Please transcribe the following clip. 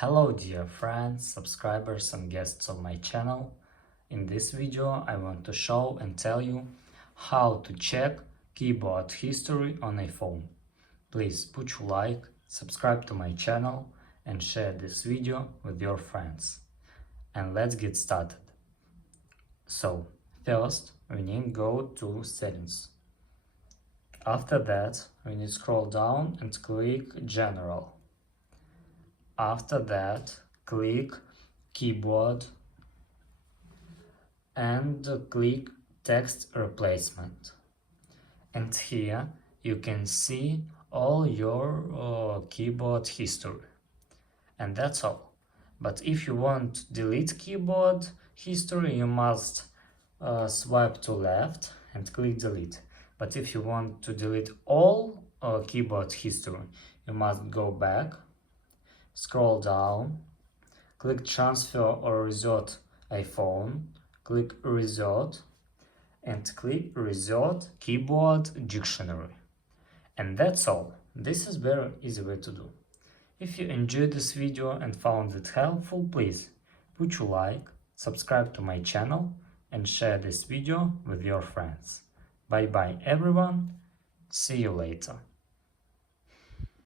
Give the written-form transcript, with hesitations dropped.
Hello dear friends, subscribers and guests of my channel. In this video I want to show and tell you how to check keyboard history on iPhone. Please put your like, subscribe to my channel and share this video with your friends. And let's get started. So first we need to go to settings. After that we need to scroll down and click General. After that, click Keyboard and click Text Replacement. And here you can see all your keyboard history. And that's all. But if you want to delete keyboard history, you must swipe to left and click Delete. But if you want to delete all keyboard history, you must go back, scroll down, click Transfer or Reset iPhone, click Reset and click Reset Keyboard Dictionary. And that's all. This is very easy way to do. If you enjoyed this video and found it helpful, please put your like, subscribe to my channel and share this video with your friends. Bye bye everyone, see you later.